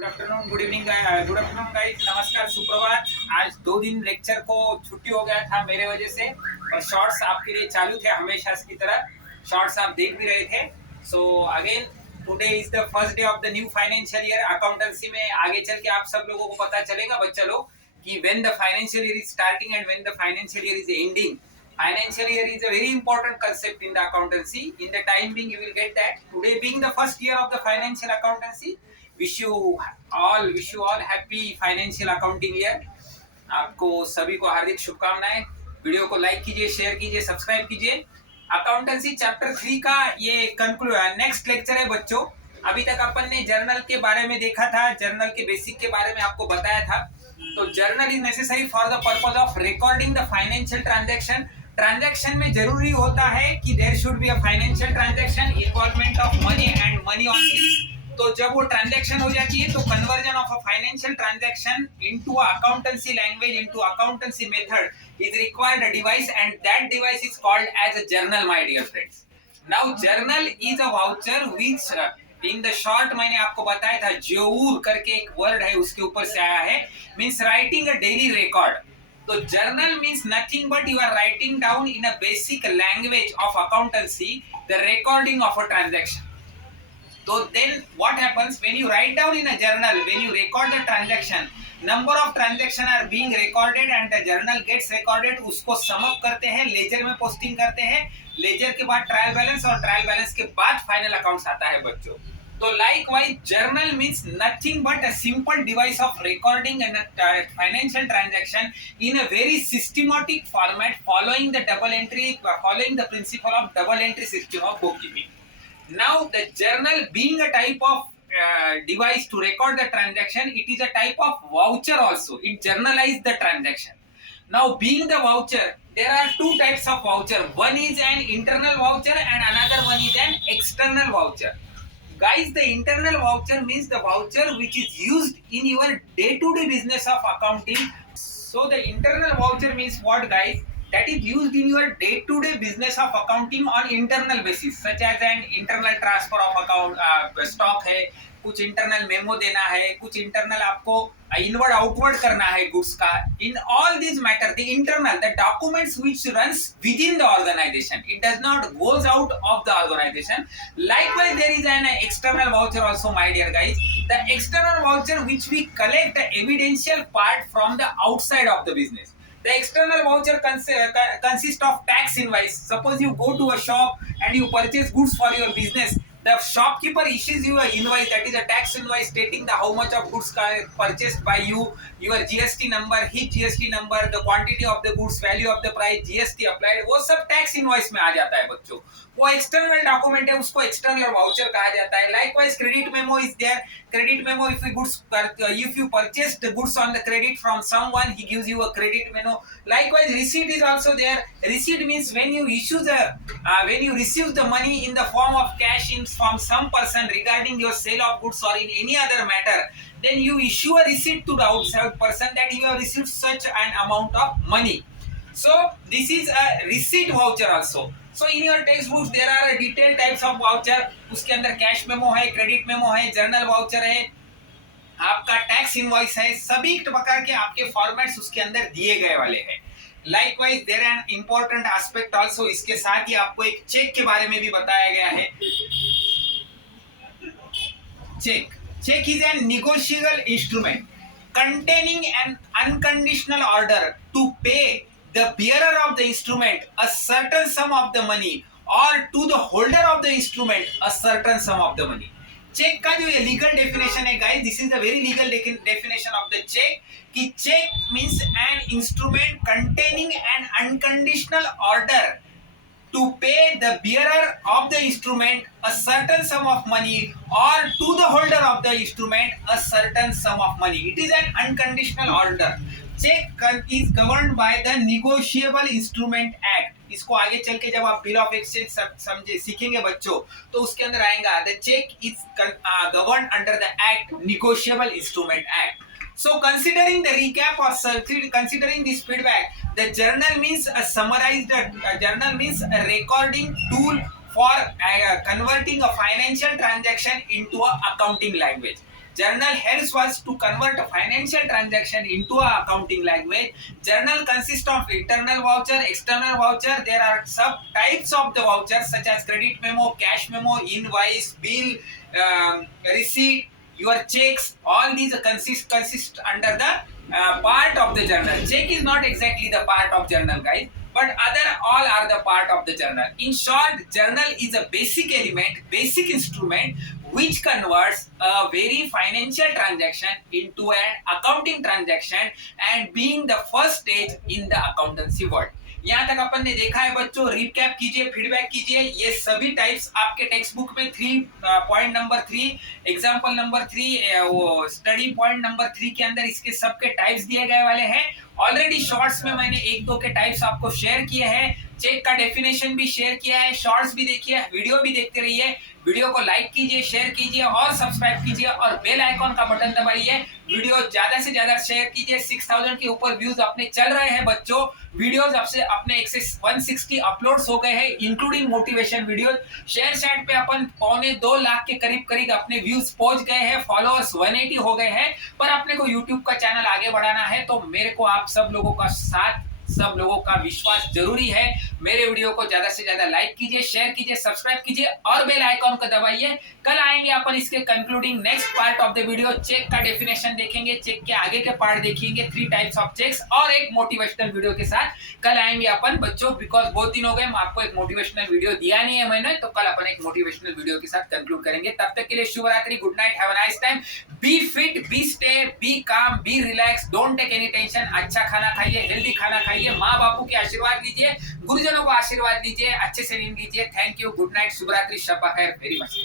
Good evening good afternoon guys, नमस्कार, सुप्रभात। आज 2 दिन लेक्चर को छुट्टी हो गया था मेरे वजह से, और शॉर्ट्स आपके लिए चालू थे हमेशा की तरह। शॉर्ट्स आप देख भी रहे थे। So again today is the first day of the new financial year. Accountancy में आगे चल के आप सब लोगों को पता चलेगा बच्चा लोग कि when the financial year is starting and when the financial year is ending. Financial year is a very important concept in the accountancy. In the time being, you will get that. Today being the first year of the financial accountancy, wish you all happy financial accounting year. आपको सभी को हार्दिक शुभकामनाएं। वीडियो को लाइक कीजिए, शेयर कीजिए, सब्सक्राइब कीजिए। Accountancy chapter 3 का ये नेक्स्ट लेक्चर है बच्चों। अभी तक अपन ने जर्नल के बारे में देखा था, जर्नल के बेसिक के बारे में आपको बताया था। तो journal is necessary for the purpose of recording the financial transaction में जरूरी होता है कि there should be a financial transaction, involvement of money and money only. तो जब वो ट्रांजैक्शन हो जाती है तो conversion of a financial transaction into accountancy language, into accountancy method is required a device, and that device is called as a journal, my dear friends. Now journal is a voucher which in the short मैंने आपको बताया था, ज्योर करके एक वर्ड है उसके ऊपर से आया है, means writing a daily record. तो journal means nothing but you are writing down in a basic language of accountancy the recording of a transaction. So then what happens when you write down in a journal, when you record the transaction, number of transaction are being recorded and the journal gets recorded. उसको sum up करते हैं, लेजर में पोस्टिंग करते हैं, लेजर के बाद trial balance और trial balance के बाद फाइनल अकाउंट्स आता है बच्चों. तो likewise journal means nothing but a simple device of recording and a financial transaction in a very systematic format, following the principle of double entry system of bookkeeping. Now the journal being a type of device to record the transaction, it is a type of voucher also. It journalizes the transaction. Now being the voucher, there are two types of voucher. One is an internal voucher and another one is an external voucher. Guys, the internal voucher means the voucher which is used in your day-to-day business of accounting. So the internal voucher means what, guys? That is used in your day-to-day business of accounting on internal basis, such as an internal transfer of account, stock है, कुछ internal memo देना है, कुछ इंटरनल आपको inward outward करना है goods का. In all this matter the internal the documents which runs within the organisation, it does not goes out of the organisation. Likewise there is an external voucher also, my dear guys. The external voucher which we collect the evidential part from the outside of the business. The external voucher consists of tax invoice. Suppose you go to a shop and you purchase goods for your business. The shopkeeper issues you an invoice, that is a tax invoice stating the how much of goods purchased by you, your GST number, his GST number, the quantity of the goods, value of the price, GST applied, वो सब tax invoice में आ जाता है बच्चों. वो external document है, उसको external voucher कहा जाता है. Likewise credit memo is there. Credit memo, if you purchase the goods on the credit from someone, he gives you a credit memo. Likewise receipt is also there. Receipt means when you receive the money in the form of cash from some person regarding your sale of goods or in any other matter, then you issue a receipt to the outside person that you have received such an amount of money. So this is a receipt voucher also. So in your textbooks there are detailed types of voucher. उसके अंदर cash memo है, credit memo है, journal voucher है, आपका tax invoice है, सभी प्रकार के आपके फॉर्मेट्स उसके अंदर दिए गए वाले हैं. Likewise there an important aspect also, इसके साथ ही आपको एक चेक के बारे में भी बताया गया है. Check is a negotiable instrument containing an unconditional order to pay the bearer of the instrument a certain sum of the money, or to the holder of the instrument a certain sum of the money. Cheque का जो ये legal definition है guys, this is the very legal definition of the cheque, कि cheque means an instrument containing an unconditional order to pay the bearer of the instrument a certain sum of money, or to the holder of the instrument a certain sum of money. It is an unconditional order. Check is governed by the Negotiable Instrument Act. इसको आगे चल के जब आप bill of exchange समझे सीखेंगे बच्चों तो उसके अंदर आएगा. The check is governed under the Act, Negotiable Instrument Act. So considering the recap or considering this feedback, the journal means a summarized journal means a recording tool for converting a financial transaction into a accounting language. Journal helps us to convert a financial transaction into a accounting language. Journal consists of internal voucher, external voucher. There are sub types of the vouchers such as credit memo, cash memo, invoice, bill, receipt, your checks. All these consist under the part of the journal. Check is not exactly the part of journal, guys, but other all are the part of the journal. In short, journal is a basic element, basic instrument which converts a very financial transaction into an accounting transaction and being the first stage in the accountancy world. यहाँ तक अपन ने देखा है बच्चों, रिकैप कीजिए, फीडबैक कीजिए। ये सभी टाइप्स आपके टेक्स्ट बुक में 3 पॉइंट नंबर 3 एग्जाम्पल नंबर 3 वो स्टडी पॉइंट नंबर 3 के अंदर इसके सबके टाइप्स दिए गए वाले हैं। ऑलरेडी शॉर्ट्स में मैंने 1-2 के टाइप्स आपको शेयर किए हैं, चेक का डेफिनेशन भी शेयर किया है। शॉर्ट्स भी देखिए, वीडियो भी देखते रहिए। वीडियो को लाइक कीजिए, शेयर कीजिए और सब्सक्राइब कीजिए और बेल आइकॉन का बटन दबाइए। वीडियो ज्यादा से ज्यादा शेयर कीजिए। 6000 के ऊपर व्यूज अपने चल रहे हैं बच्चों। वीडियोस अब से अपने 160 अपलोड्स हो गए हैं including motivation videos. Share chat पे अपन 2.25 लाख के करीब अपने व्यूज पहुंच गए हैं, फॉलोअर्स 180 हो गए हैं। पर अपने को यूट्यूब का चैनल आगे बढ़ाना है तो मेरे को आप सब लोगों का साथ, सब लोगों का विश्वास जरूरी है। मेरे वीडियो को ज्यादा से ज्यादा लाइक कीजिए, शेयर कीजिए, सब्सक्राइब कीजिए और बेल आइकॉन को दबाइए। कल आएंगे अपन इसके concluding next part of the video. Check का डेफिनेशन देखेंगे, चेक के आगे के पार्ट देखेंगे, 3 टाइप्स ऑफ चेक्स और एक मोटिवेशनल वीडियो के साथ कल आएंगे अपन बच्चों। बिकॉज बहुत दिन हो गए, मैं आपको एक मोटिवेशनल वीडियो दिया नहीं है मैंने, तो कल अपन एक मोटिवेशनल वीडियो के साथ कंक्लूड करेंगे। तब तक के लिए शुभ रात्रि, good night, have a nice time. Be fit, be stay, be calm, be relax, don't take any tension. अच्छा खाना खाइए, हेल्दी खाना खाइए, माँ बापू के आशीर्वाद लीजिए, गुरुजनों को आशीर्वाद लीजिए, अच्छे से नींद लीजिए। थैंक यू, गुड नाइट, शुभ रात्रि, शब बखैर, वेरी मच।